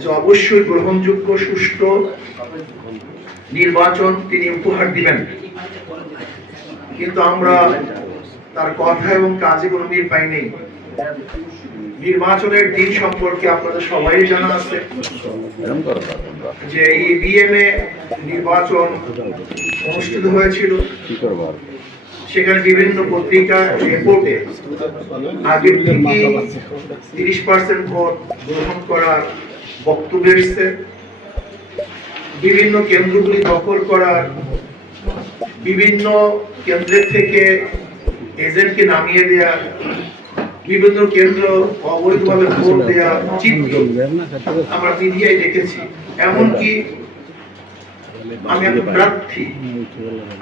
যে অবশ্যই গ্রহণযোগ্য সুষ্ঠু নির্বাচন তিনি উপহার দিবেন, কিন্তু আমরা তার কথা এবং কাজে কোনো মিল পাই নেই। নির্বাচনের দিন সম্পর্কে আপনাদের সবাই জানা আছে যে ইভিএম এ নির্বাচন অনুষ্ঠিত হয়েছিল। সেখানে বিভিন্ন পত্রিকা রিপোর্টে আগের থেকে 30% ভোট গ্রহণ করার বক্তব্য এসেছে। বিভিন্ন কেন্দ্রগুলি দখল করার, বিভিন্ন কেন্দ্রের থেকে এজেন্টকে নামিয়ে দেয়া, বিভিন্ন কেন্দ্র অবৈধভাবে ভোট দেওয়া চিত্র আমরা মিডিয়ায় দেখেছি। এমনকি আমি একটা প্রার্থী,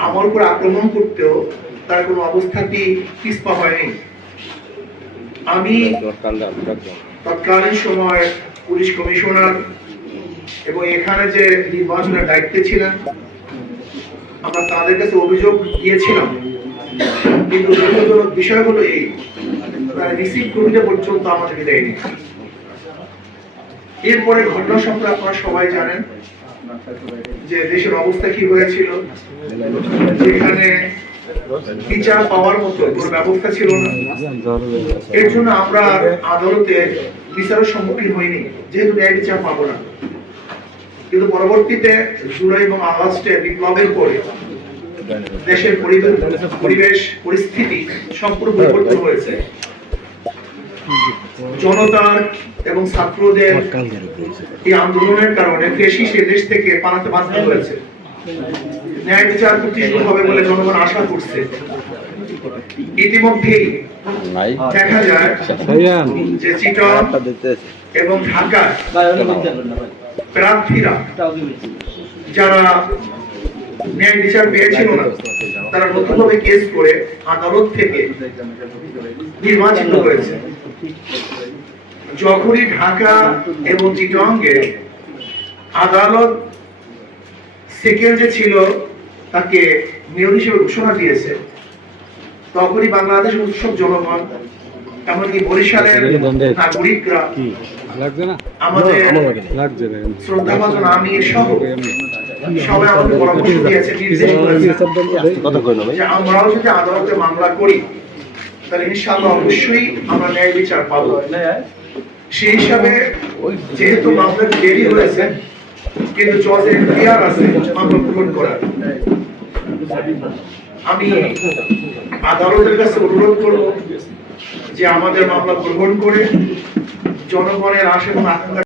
আমার উপর আক্রমণ করতেও তার কোনো অবস্থাতেই পিছপা হয়নি। আমি তৎকালীন সময় পুলিশ কমিশনার এবং এখানে যে নির্বাচনের দায়িত্বে ছিলেন, আমরা তাদের কাছে অভিযোগ দিয়েছিলাম, কিন্তু দুঃখজনক বিষয় হলো এই, তারা রিসিভ কমিটি পর্যন্ত আমাদেরকে দেয়নি। এরপরে ঘটনা সম্পর্কে আপনারা সবাই জানেন যে দেশের অবস্থা কি হয়েছিল, যেখানে বিচার পাওয়ার মতো কোনো ব্যবস্থা ছিল না। এর জন্য আমরা আদালতে বিচারের সম্মুখীন হইনি, যেহেতু ন্যায় বিচার পাবো না। কিন্তু পরবর্তীতে জুলাই এবং আগস্টে বিপ্লবের পরে দেশের পরিবেশ পরিস্থিতি সম্পূর্ণ পরিবর্তন হয়েছে। জনতার এবং ছাত্রদের এই আন্দোলনের কারণে ফ্যাসিস্ট দেশ থেকে পালাতে বাধ্য হয়েছে। ন্যায় বিচার প্রতিষ্ঠিত হবে বলে জনগণ আশা করছে। ইতিমধ্যেই দেখা যায় যে চিটাগং এবং ঢাকা প্রার্থীরা যারা ন্যায় বিচার পেয়েছিল না, তারা নতুনভাবে কেস করে আদালত থেকে নির্বাচিত হয়েছে। যখনই ঢাকা এবং চিটাগংয়ে আদালত সেকেন্ড যে ছিল তাকে মেয়র হিসেবে ঘোষণা দিয়েছে, তখনই বাংলাদেশের উৎসব জনগণ, এমনকি বরিশালের নাগরিকরা, আমাদের শ্রদ্ধাভাজন আমি সহ সবাই আমাদের পরামর্শ দিয়েছে, নির্দেশ করেছে যে আমরাও যদি আদালতে মামলা করি তাহলে ইনশাআল্লাহ অবশ্যই আমরা ন্যায় বিচার পাবো। সেই হিসাবে যেহেতু মামলা দেরি হয়েছে, কিন্তু জজের এখতিয়ার আছে মামলা গ্রহণ করার। আমি আদালতের কাছে অনুরোধ করব যে আমাদের মামলা গ্রহণ করে জনগণের আশা এবং আকাঙ্ক্ষা